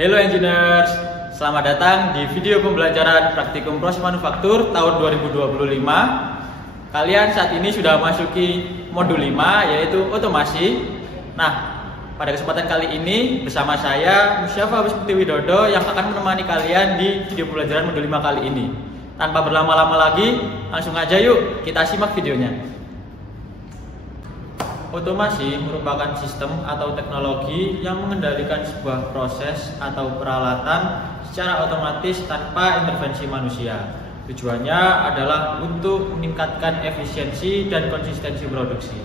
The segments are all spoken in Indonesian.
Hello engineers, selamat datang di video pembelajaran praktikum proses manufaktur tahun 2025. Kalian saat ini sudah masuki modul 5 yaitu otomasi. Nah, pada kesempatan kali ini bersama saya Musyafa Abismukti Widodo yang akan menemani kalian di video pembelajaran modul 5 kali ini. Tanpa berlama-lama lagi, langsung aja yuk kita simak videonya. Otomasi merupakan sistem atau teknologi yang mengendalikan sebuah proses atau peralatan secara otomatis tanpa intervensi manusia. Tujuannya adalah untuk meningkatkan efisiensi dan konsistensi produksi.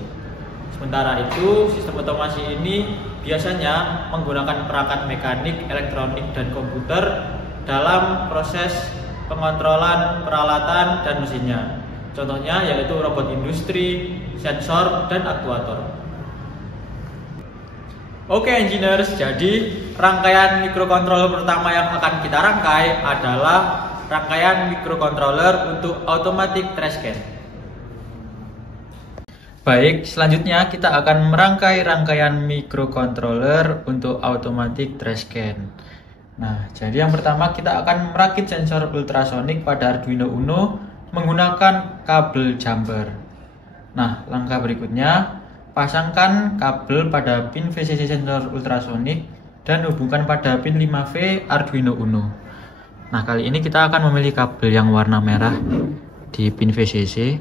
Sementara itu, sistem otomasi ini biasanya menggunakan perangkat mekanik, elektronik, dan komputer dalam proses pengontrolan peralatan dan mesinnya. Contohnya yaitu robot industri, sensor, dan aktuator. Oke engineers, jadi rangkaian microcontroller pertama yang akan kita rangkai adalah rangkaian microcontroller untuk automatic trash can. Baik, selanjutnya kita akan merangkai rangkaian microcontroller untuk automatic trash can. Nah, jadi yang pertama kita akan merakit sensor ultrasonik pada Arduino Uno menggunakan kabel jumper. Nah, langkah berikutnya, pasangkan kabel pada pin VCC sensor ultrasonik dan hubungkan pada pin 5V Arduino Uno. Nah, kali ini kita akan memilih kabel yang warna merah di pin VCC.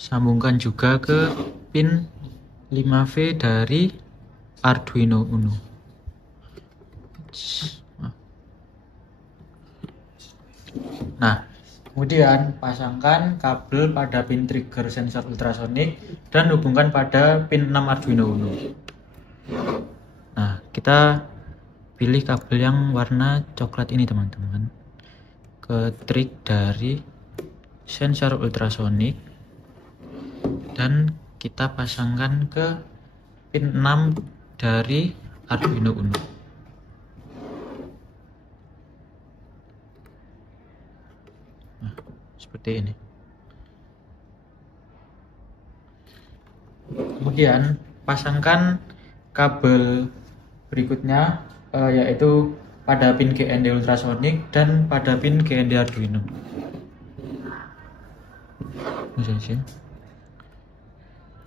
Sambungkan juga ke pin 5V dari Arduino Uno. Nah, kemudian pasangkan kabel pada pin trigger sensor ultrasonik dan hubungkan pada pin 6 Arduino Uno. Nah, kita pilih kabel yang warna coklat ini teman-teman, ke trig dari sensor ultrasonik dan kita pasangkan ke pin 6 dari Arduino Uno. Seperti ini. Kemudian pasangkan kabel berikutnya yaitu pada pin GND ultrasonik dan pada pin GND Arduino.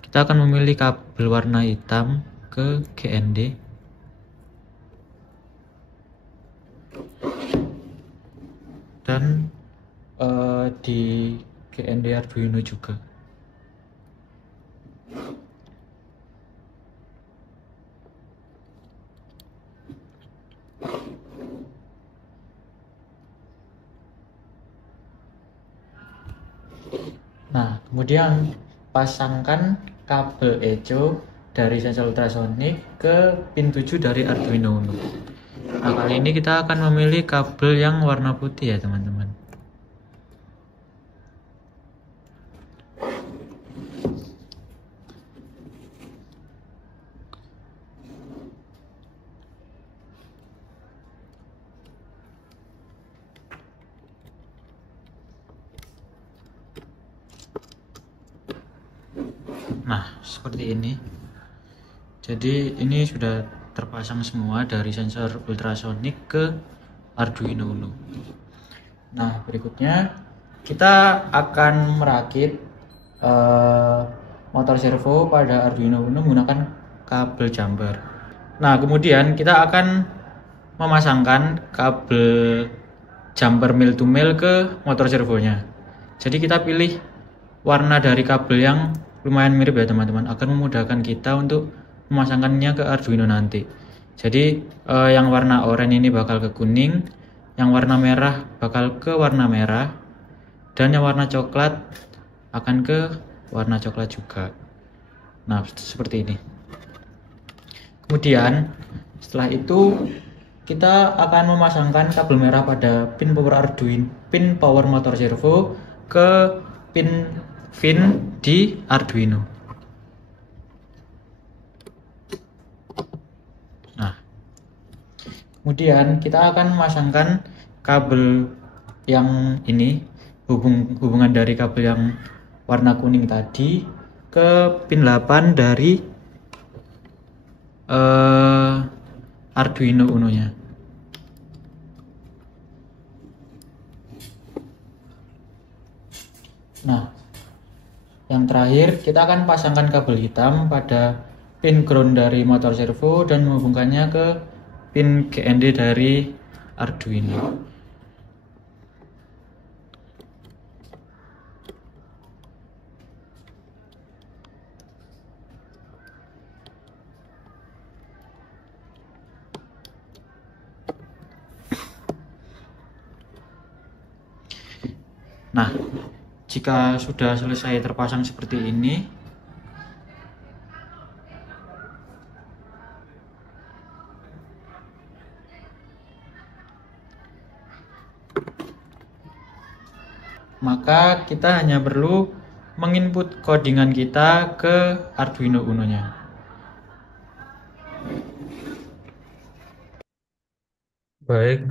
Kita akan memilih kabel warna hitam ke GND. Dan di GND Arduino juga. Nah, kemudian pasangkan kabel echo dari sensor ultrasonik ke pin 7 dari Arduino Uno. Nah, kali ini kita akan memilih kabel yang warna putih ya teman-teman. Nah, seperti ini. Jadi ini sudah terpasang semua dari sensor ultrasonik ke Arduino Uno. Nah, berikutnya kita akan merakit motor servo pada Arduino Uno menggunakan kabel jumper. Nah, kemudian kita akan memasangkan kabel jumper mil to mil ke motor servonya. Jadi kita pilih warna dari kabel yang lumayan mirip ya teman-teman, akan memudahkan kita untuk memasangkannya ke Arduino nanti. Jadi yang warna oranye ini bakal ke kuning, yang warna merah bakal ke warna merah, dan yang warna coklat akan ke warna coklat juga. Nah, seperti ini. Kemudian setelah itu kita akan memasangkan kabel merah pada pin power Arduino, pin power motor servo ke pin di Arduino. Nah, kemudian kita akan memasangkan kabel yang ini, hubungan dari kabel yang warna kuning tadi ke pin 8 dari eh, Arduino Uno-nya. Nah, yang terakhir kita akan pasangkan kabel hitam pada pin ground dari motor servo dan menghubungkannya ke pin GND dari Arduino. Nah, jika sudah selesai terpasang seperti ini, maka kita hanya perlu menginput codingan kita ke Arduino Uno-nya. Baik,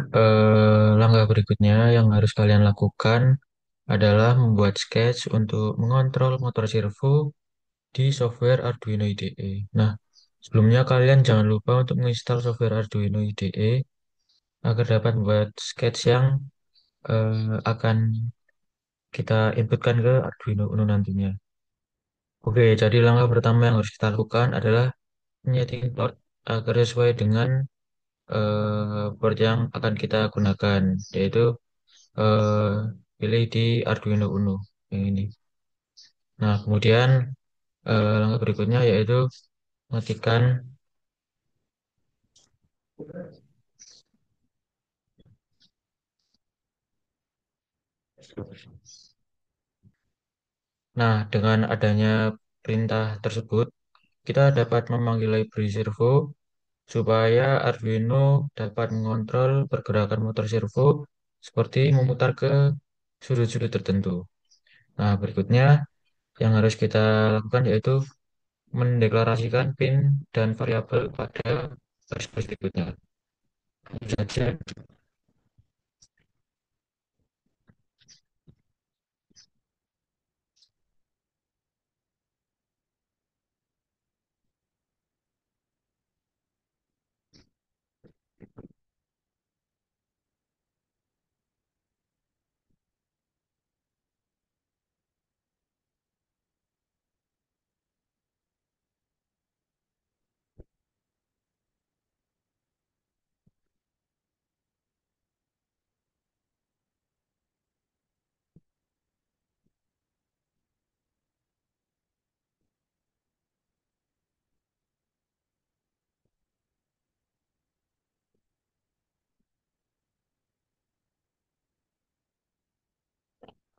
langkah berikutnya yang harus kalian lakukan adalah membuat sketch untuk mengontrol motor servo di software Arduino IDE. Nah, sebelumnya kalian jangan lupa untuk menginstal software Arduino IDE agar dapat membuat sketch yang akan kita inputkan ke Arduino Uno nantinya. Oke, jadi langkah pertama yang harus kita lakukan adalah menyeting port agar sesuai dengan port yang akan kita gunakan, yaitu eh, pilih di Arduino Uno yang ini. Nah, kemudian langkah berikutnya yaitu matikan. Nah, dengan adanya perintah tersebut, kita dapat memanggil library servo supaya Arduino dapat mengontrol pergerakan motor servo seperti memutar ke sudut-sudut tertentu. Nah, berikutnya yang harus kita lakukan yaitu mendeklarasikan pin dan variabel pada baris-baris berikutnya. Tentu saja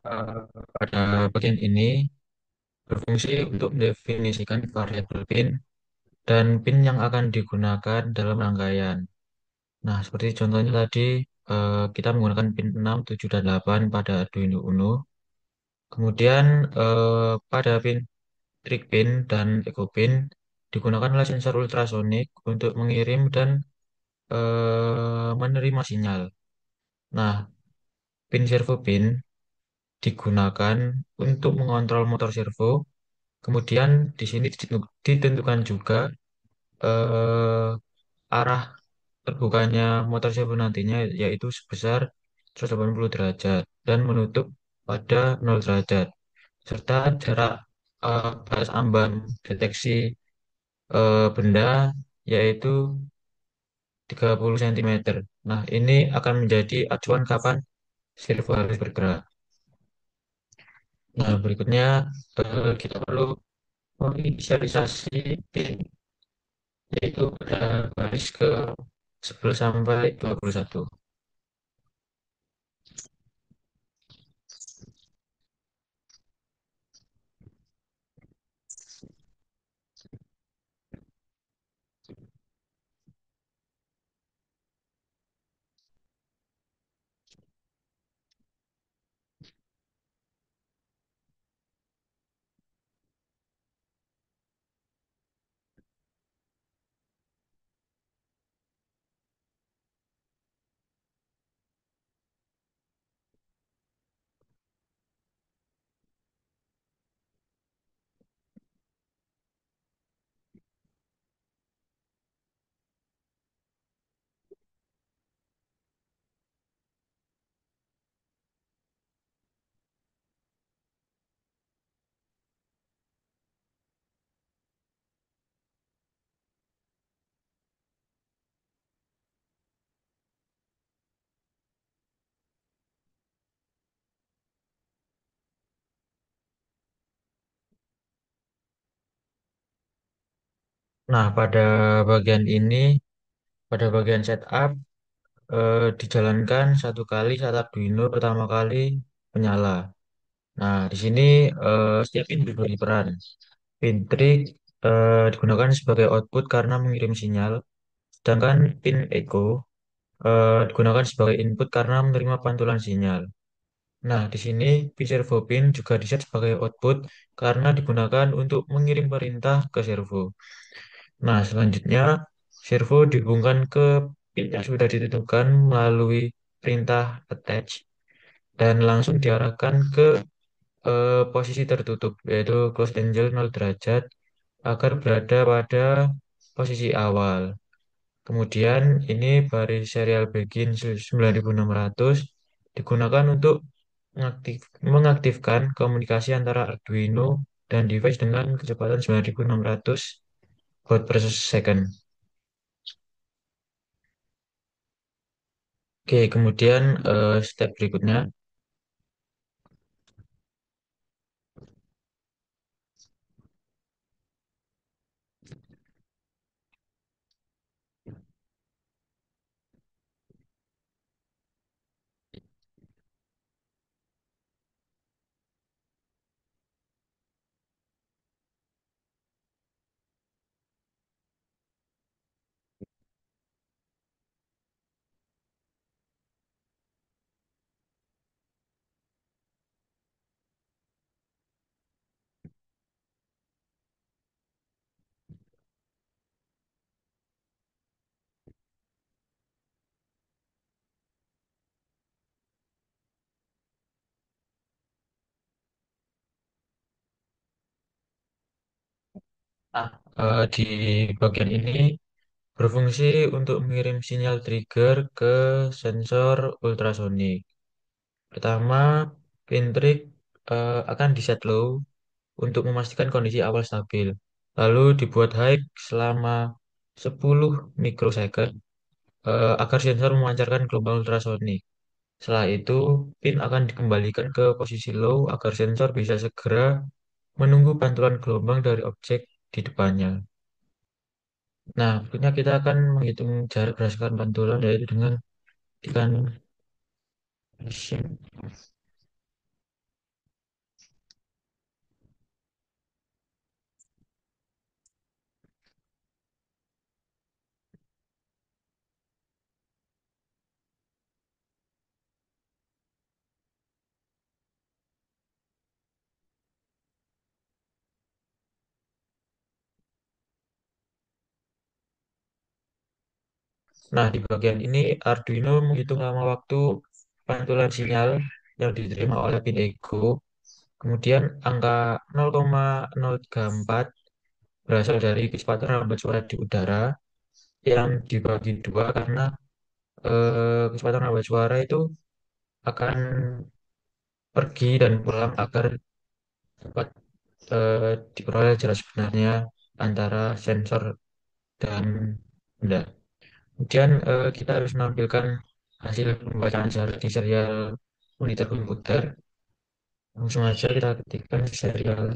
eh, pada bagian ini berfungsi untuk mendefinisikan variabel pin dan pin yang akan digunakan dalam rangkaian. Nah, seperti contohnya tadi, kita menggunakan pin 6, 7, dan 8 pada Arduino Uno. Kemudian pada pin trig pin dan echo pin digunakan oleh sensor ultrasonik untuk mengirim dan menerima sinyal. Nah, pin servo pin digunakan untuk mengontrol motor servo. Kemudian di sini ditentukan juga eh, arah terbukanya motor servo nantinya yaitu sebesar 180 derajat dan menutup pada 0 derajat serta jarak batas ambang deteksi benda yaitu 30 cm. Nah, ini akan menjadi acuan kapan servo harus bergerak. Nah, berikutnya kita perlu menginisialisasi pin yaitu pada baris ke 11 sampai 21. Nah, bagian ini, pada bagian setup, dijalankan satu kali saat Arduino pertama kali menyala. Nah, di sini setiap pin diberi peran. Pin trig digunakan sebagai output karena mengirim sinyal, sedangkan pin echo digunakan sebagai input karena menerima pantulan sinyal. Nah, di sini pin servo pin juga diset sebagai output karena digunakan untuk mengirim perintah ke servo. Nah, selanjutnya servo dihubungkan ke pin yang sudah ditentukan melalui perintah attach dan langsung diarahkan ke posisi tertutup yaitu close angle 0 derajat agar berada pada posisi awal. Kemudian ini baris serial begin 9600 digunakan untuk mengaktifkan komunikasi antara Arduino dan device dengan kecepatan 9600 baud per second. Oke, kemudian step berikutnya. Nah, di bagian ini berfungsi untuk mengirim sinyal trigger ke sensor ultrasonik. Pertama, pin trig akan diset low untuk memastikan kondisi awal stabil. Lalu dibuat high selama 10 mikrosecond agar sensor memancarkan gelombang ultrasonik. Setelah itu, pin akan dikembalikan ke posisi low agar sensor bisa segera menunggu pantulan gelombang dari objek di depannya. Nah, berikutnya kita akan menghitung jarak berdasarkan pantulan yaitu dengan tekan mesin. Nah, di bagian ini Arduino menghitung lama waktu pantulan sinyal yang diterima oleh pin Ego. Kemudian angka 0,034 berasal dari kecepatan rambat suara di udara yang dibagi dua karena kecepatan rambat suara itu akan pergi dan pulang agar dapat diperoleh jarak sebenarnya antara sensor dan benda. Kemudian kita harus menampilkan hasil pembacaan jarak di serial monitor komputer. Langsung aja kita ketikkan serial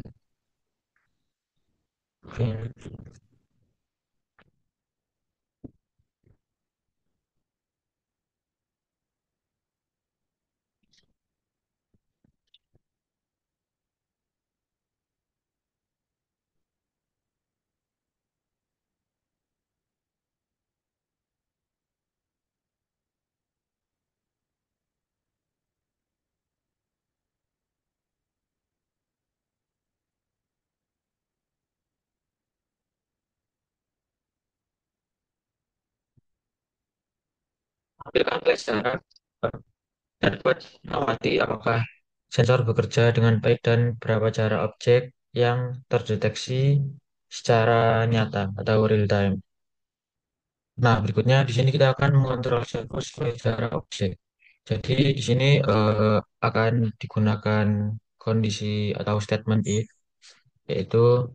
tampilkan flash jarak dan dapat mengamati apakah sensor bekerja dengan baik dan berapa jarak objek yang terdeteksi secara nyata atau real time. Nah, berikutnya di sini kita akan mengontrol servo sesuai jarak objek. Jadi di sini akan digunakan kondisi atau statement if, yaitu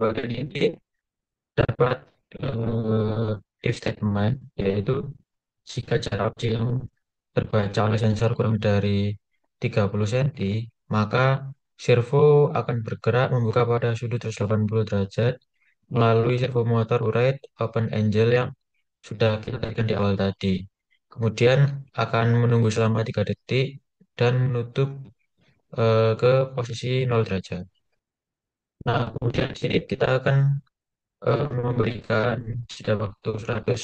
Bagian ini dapat if statement, yaitu jika jarak objek yang terbaca oleh sensor kurang dari 30 cm, maka servo akan bergerak membuka pada sudut 180 derajat melalui servo motor urai open angel yang sudah kita tarikan di awal tadi. Kemudian akan menunggu selama 3 detik dan menutup ke posisi 0 derajat. Nah, kemudian di sini kita akan memberikan jeda waktu 100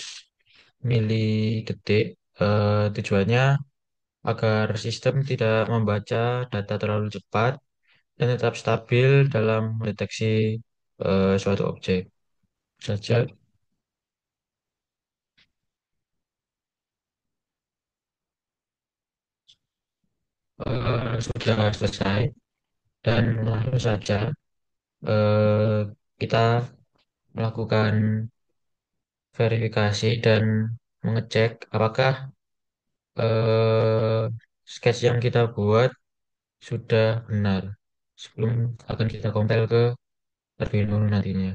mili detik. Tujuannya agar sistem tidak membaca data terlalu cepat dan tetap stabil dalam mendeteksi suatu objek. Saja sudah selesai dan langsung saja eh, kita melakukan verifikasi dan mengecek apakah eh, sketch yang kita buat sudah benar sebelum akan kita compile ke Arduino nantinya.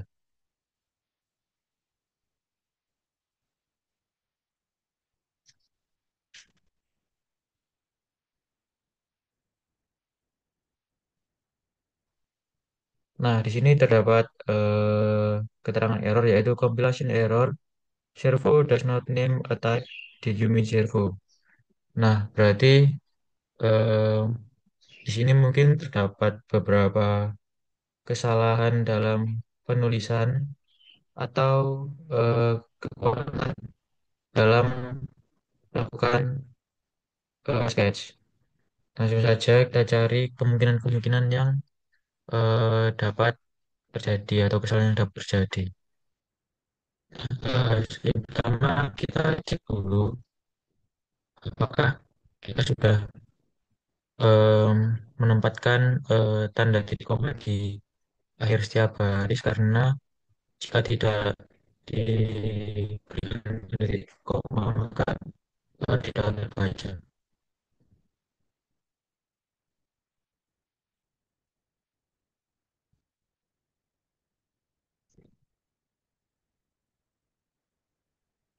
Nah, di sini terdapat keterangan error yaitu compilation error. Servo does not name a type. Did you mean servo? Nah, berarti eh, di sini mungkin terdapat beberapa kesalahan dalam penulisan atau eh, kekurangan dalam melakukan sketch. Langsung saja kita cari kemungkinan-kemungkinan yang dapat terjadi atau kesalahan yang dapat terjadi. Yang pertama kita cek dulu apakah kita sudah em, menempatkan tanda titik koma di akhir setiap baris, karena jika tidak diberikan tanda titik koma maka tidak akan terbaca.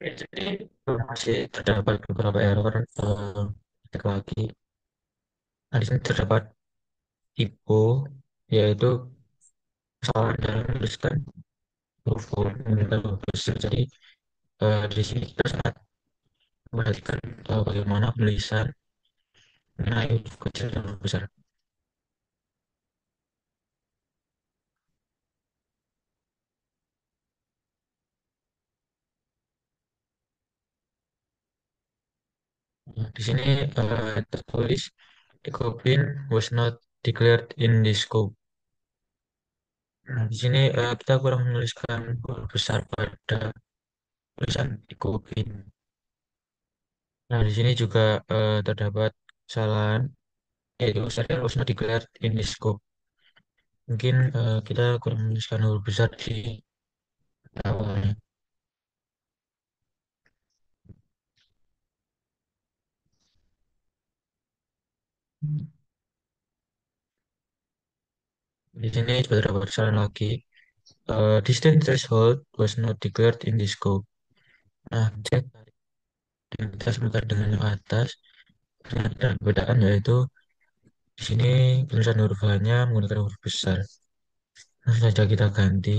Oke, jadi masih terdapat beberapa error. Cek lagi. Nah, di sini terdapat typo, yaitu kesalahan dalam menuliskan huruf menggunakan huruf besar. Jadi di sini kita sangat memperhatikan bagaimana penulisan mengenai huruf kecil dan huruf besar. Nah, di sini tertulis the goblin was not declared in the scope. Nah, di sini kita kurang menuliskan huruf besar pada tulisan the goblin. Nah, di sini juga terdapat kesalahan, yaitu serial was not declared in the scope. Mungkin kita kurang menuliskan huruf besar di awalnya. Di sini juga terdapat kesalahan lagi. Distance threshold was not declared in the scope. Nah, cek dengan atas bukan dengan yang atas. Ternyata ada perbedaan, yaitu di sini tulisan huruf H-nya menggunakan huruf besar. Langsung saja kita ganti.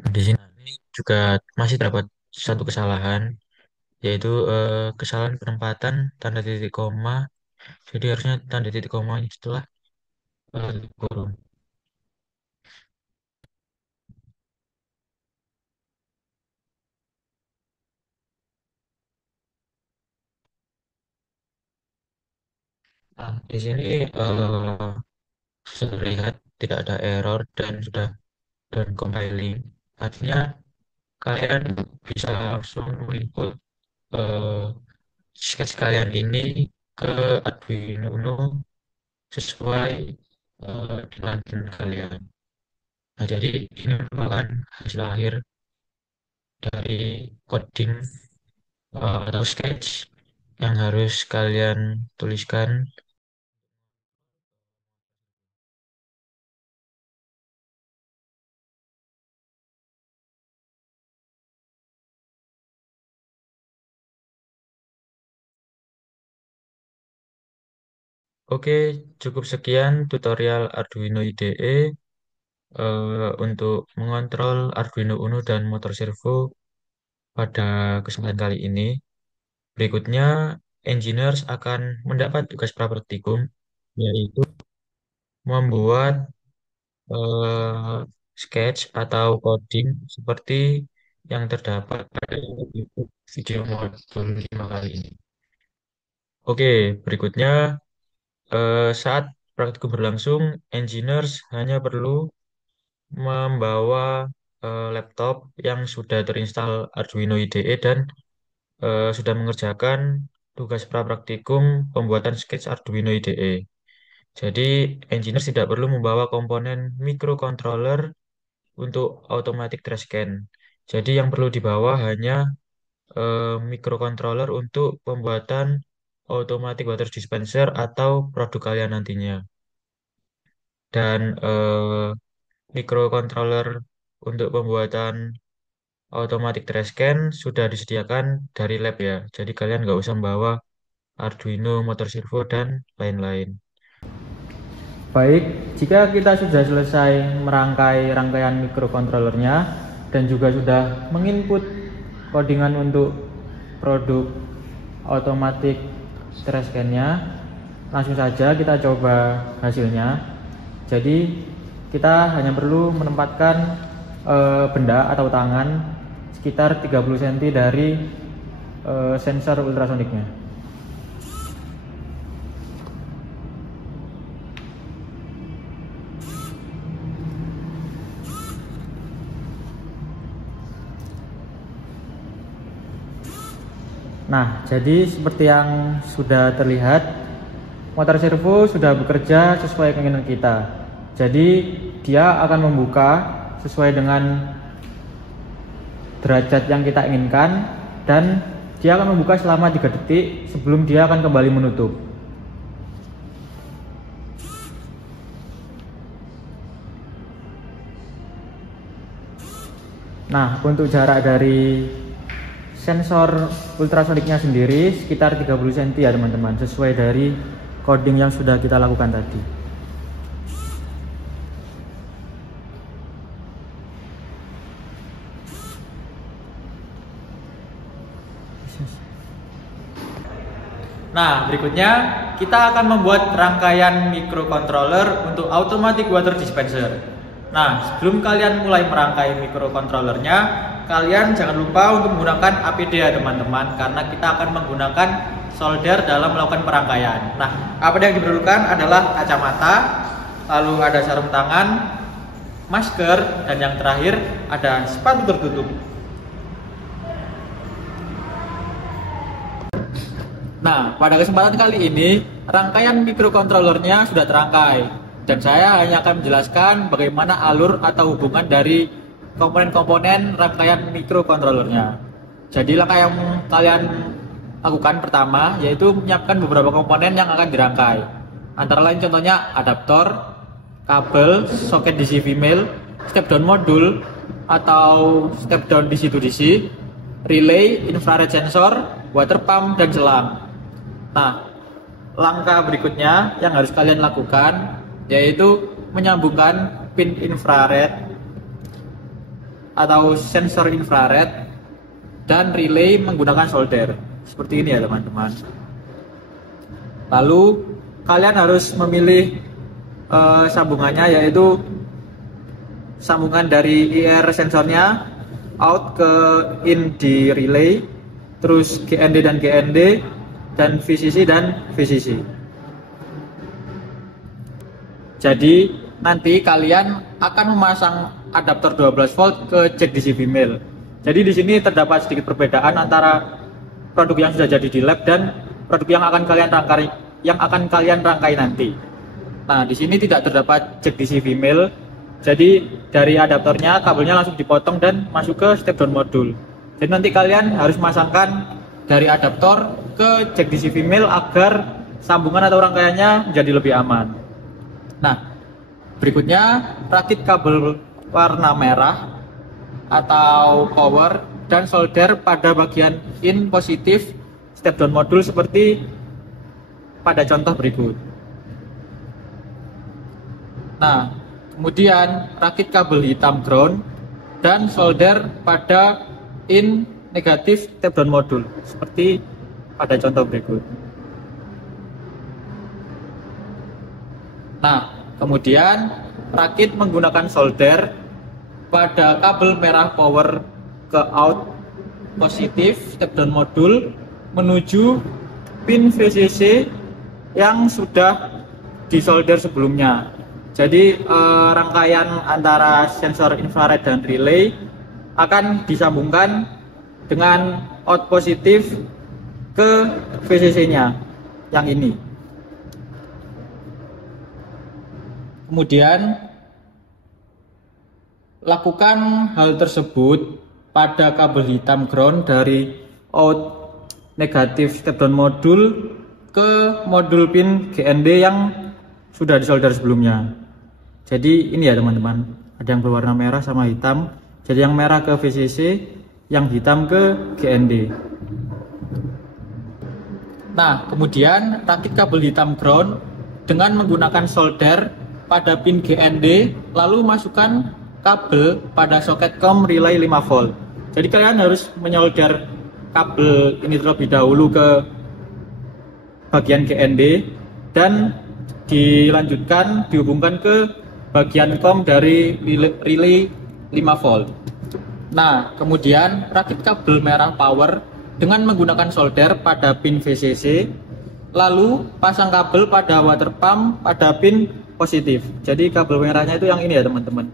Nah, di sini juga masih terdapat satu kesalahan, yaitu kesalahan penempatan tanda titik koma. Jadi harusnya tanda titik koma setelah titik kurung. Nah, di sini sudah terlihat tidak ada error dan sudah dan compiling. Artinya kalian bisa langsung input eh, sketch kalian ini ke Arduino Uno sesuai dengan plan kalian. Nah, jadi ini merupakan hasil akhir dari coding atau sketch yang harus kalian tuliskan. Oke, cukup sekian tutorial Arduino IDE untuk mengontrol Arduino Uno dan motor servo pada kesempatan kali ini. Berikutnya, engineers akan mendapat tugas praktikum, yaitu membuat eh, sketch atau coding seperti yang terdapat pada YouTube video modul 5 kali ini. Oke, berikutnya saat praktikum berlangsung, engineers hanya perlu membawa laptop yang sudah terinstall Arduino IDE dan sudah mengerjakan tugas praktikum pembuatan sketch Arduino IDE. Jadi, engineers tidak perlu membawa komponen microcontroller untuk automatic trash can. Jadi, yang perlu dibawa hanya microcontroller untuk pembuatan automatic water dispenser atau produk kalian nantinya. Dan microcontroller untuk pembuatan automatic trash can sudah disediakan dari lab ya. Jadi kalian nggak usah membawa Arduino, motor servo, dan lain-lain. Baik, jika kita sudah selesai merangkai rangkaian microcontrollernya dan juga sudah menginput codingan untuk produk automatic trash can-nya, langsung saja kita coba hasilnya. Jadi kita hanya perlu menempatkan benda atau tangan sekitar 30 cm dari sensor ultrasoniknya. Nah, jadi seperti yang sudah terlihat, motor servo sudah bekerja sesuai keinginan kita. Jadi dia akan membuka sesuai dengan derajat yang kita inginkan dan dia akan membuka selama 3 detik sebelum dia akan kembali menutup. Nah, untuk jarak dari sensor ultrasoniknya sendiri sekitar 30 cm ya teman-teman, sesuai dari coding yang sudah kita lakukan tadi. Nah, berikutnya kita akan membuat rangkaian microcontroller untuk automatic water dispenser. Nah, sebelum kalian mulai merangkai microcontrollernya, kalian jangan lupa untuk menggunakan APD ya teman-teman, karena kita akan menggunakan solder dalam melakukan perangkaian. Nah, APD yang diperlukan adalah kacamata, lalu ada sarung tangan, masker, dan yang terakhir ada sepatu tertutup. Nah, pada kesempatan kali ini, rangkaian microcontrollernya sudah terangkai. Dan saya hanya akan menjelaskan bagaimana alur atau hubungan dari komponen-komponen rangkaian microcontrollernya. Jadi langkah yang kalian lakukan pertama yaitu menyiapkan beberapa komponen yang akan dirangkai. Antara lain contohnya adaptor, kabel, soket DC female, step down modul atau step down DC to DC, relay, infrared sensor, water pump, dan selang. Nah, langkah berikutnya yang harus kalian lakukan yaitu menyambungkan pin infrared atau sensor infrared dan relay menggunakan solder. Seperti ini ya teman-teman. Lalu kalian harus memilih sambungannya, yaitu sambungan dari IR sensornya out ke in di relay, terus GND dan GND, dan VCC dan VCC. Jadi nanti kalian akan memasang adaptor 12 volt ke jack DC female. Jadi di sini terdapat sedikit perbedaan antara produk yang sudah jadi di lab dan produk yang akan kalian rangkai nanti. Nah, di sini tidak terdapat jack DC female. Jadi dari adaptornya kabelnya langsung dipotong dan masuk ke step down modul. Jadi nanti kalian harus masangkan dari adaptor ke jack DC female agar sambungan atau rangkaiannya menjadi lebih aman. Nah, berikutnya rakit kabel warna merah atau power dan solder pada bagian in positif step down modul seperti pada contoh berikut. Nah, kemudian rakit kabel hitam ground dan solder pada in negatif step down modul seperti pada contoh berikut. Nah, kemudian rakit menggunakan solder pada kabel merah power ke out positif step down modul menuju pin VCC yang sudah disolder sebelumnya. Jadi rangkaian antara sensor infrared dan relay akan disambungkan dengan out positif ke VCC-nya yang ini. Kemudian lakukan hal tersebut pada kabel hitam ground dari out negatif step down modul ke modul pin GND yang sudah disolder sebelumnya. Jadi ini ya teman-teman, ada yang berwarna merah sama hitam. Jadi yang merah ke VCC, yang hitam ke GND. Nah, kemudian rakit kabel hitam ground dengan menggunakan solder pada pin GND, lalu masukkan kabel pada soket COM relay 5 volt. Jadi kalian harus menyolder kabel ini terlebih dahulu ke bagian GND dan dilanjutkan dihubungkan ke bagian COM dari relay 5 volt. Nah, kemudian rakit kabel merah power dengan menggunakan solder pada pin VCC, lalu pasang kabel pada water pump pada pin positif. Jadi kabel merahnya itu yang ini ya teman-teman.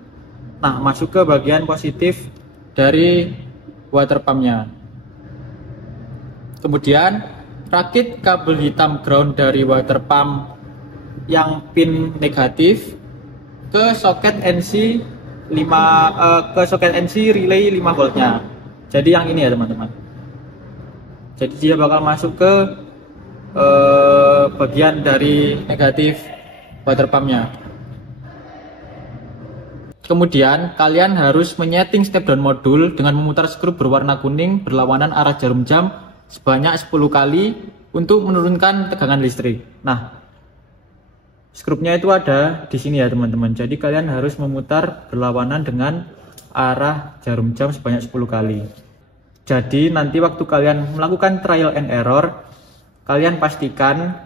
Nah, masuk ke bagian positif dari water pumpnya. Kemudian rakit kabel hitam ground dari water pump yang pin negatif ke soket NC relay 5 voltnya. Jadi yang ini ya teman-teman. Jadi dia bakal masuk ke bagian dari negatif water pumpnya. Kemudian kalian harus menyeting step down modul dengan memutar skrup berwarna kuning berlawanan arah jarum jam sebanyak 10 kali untuk menurunkan tegangan listrik. Nah, skrupnya itu ada di sini ya teman-teman. Jadi kalian harus memutar berlawanan dengan arah jarum jam sebanyak 10 kali. Jadi nanti waktu kalian melakukan trial and error, kalian pastikan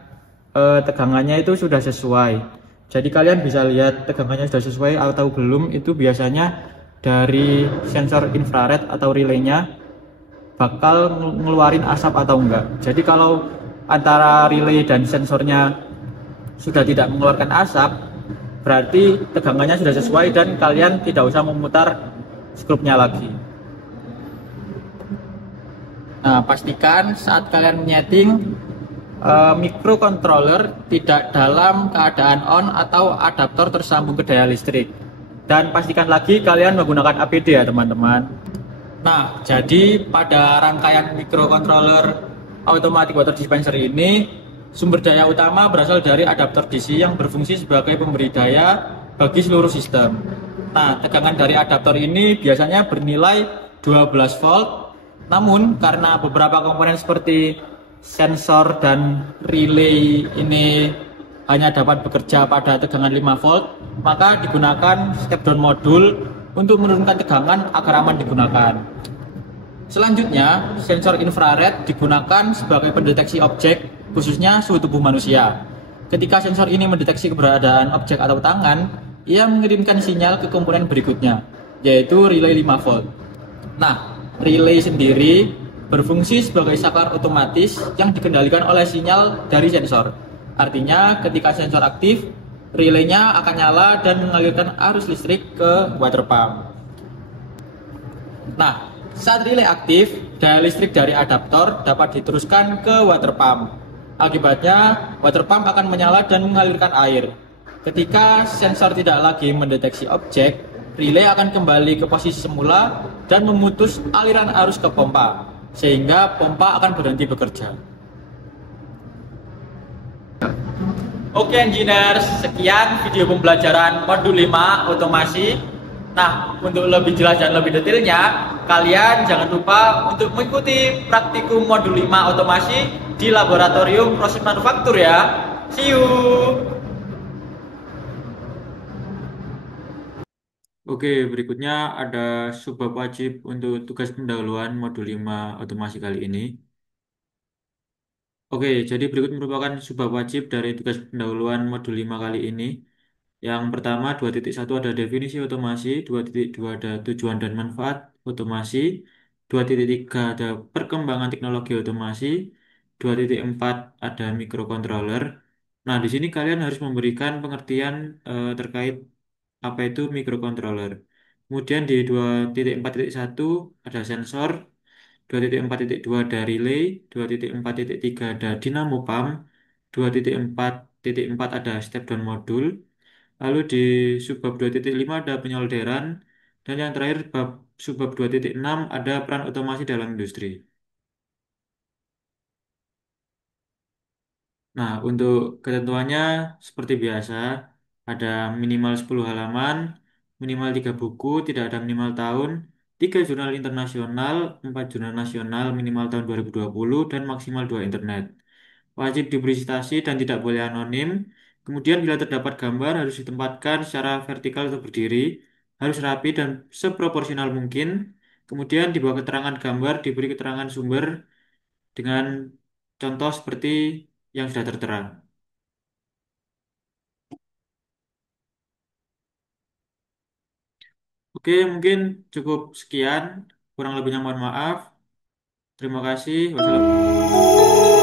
tegangannya itu sudah sesuai. Jadi kalian bisa lihat tegangannya sudah sesuai atau belum, itu biasanya dari sensor infrared atau relaynya bakal ngeluarin asap atau enggak. Jadi kalau antara relay dan sensornya sudah tidak mengeluarkan asap, berarti tegangannya sudah sesuai dan kalian tidak usah memutar skrupnya lagi. Nah, pastikan saat kalian menyeting microcontroller tidak dalam keadaan on atau adaptor tersambung ke daya listrik. Dan pastikan lagi kalian menggunakan APD ya teman-teman. Nah, jadi pada rangkaian microcontroller automatic water dispenser ini, sumber daya utama berasal dari adaptor DC yang berfungsi sebagai pemberi daya bagi seluruh sistem. Nah, tegangan dari adaptor ini biasanya bernilai 12 volt. Namun karena beberapa komponen seperti sensor dan relay ini hanya dapat bekerja pada tegangan 5 volt, maka digunakan step down modul untuk menurunkan tegangan agar aman digunakan. Selanjutnya, sensor infrared digunakan sebagai pendeteksi objek, khususnya suhu tubuh manusia. Ketika sensor ini mendeteksi keberadaan objek atau tangan, ia mengirimkan sinyal ke komponen berikutnya, yaitu relay 5 volt. Nah, relay sendiri berfungsi sebagai saklar otomatis yang dikendalikan oleh sinyal dari sensor. Artinya, ketika sensor aktif, relaynya akan nyala dan mengalirkan arus listrik ke water pump. Nah, saat relay aktif, daya listrik dari adaptor dapat diteruskan ke water pump. Akibatnya, water pump akan menyala dan mengalirkan air. Ketika sensor tidak lagi mendeteksi objek, relay akan kembali ke posisi semula dan memutus aliran arus ke pompa, sehingga pompa akan berhenti bekerja. Oke engineers, sekian video pembelajaran modul 5 otomasi. Nah, untuk lebih jelas dan lebih detailnya, kalian jangan lupa untuk mengikuti praktikum modul 5 otomasi di laboratorium proses manufaktur ya. See you. Oke, berikutnya ada subbab wajib untuk tugas pendahuluan modul 5 otomasi kali ini. Oke, jadi berikut merupakan subbab wajib dari tugas pendahuluan modul 5 kali ini. Yang pertama, 2.1 ada definisi otomasi, 2.2 ada tujuan dan manfaat otomasi, 2.3 ada perkembangan teknologi otomasi, 2.4 ada microcontroller. Nah, di sini kalian harus memberikan pengertian terkait apa itu microcontroller. Kemudian di 2.4.1 ada sensor, 2.4.2 ada relay, 2.4.3 ada dynamo pump, 2.4.4 ada step down modul, lalu di subbab 2.5 ada penyolderan, dan yang terakhir subbab 2.6 ada peran otomasi dalam industri. Nah, untuk ketentuannya seperti biasa, ada minimal 10 halaman, minimal 3 buku, tidak ada minimal tahun, 3 jurnal internasional, 4 jurnal nasional minimal tahun 2020, dan maksimal 2 internet. Wajib diberi citasi dan tidak boleh anonim. Kemudian bila terdapat gambar harus ditempatkan secara vertikal atau berdiri, harus rapi dan seproporsional mungkin. Kemudian di bawah keterangan gambar diberi keterangan sumber dengan contoh seperti yang sudah tertera. Oke, mungkin cukup sekian. Kurang lebihnya mohon maaf. Terima kasih. Wassalamualaikum.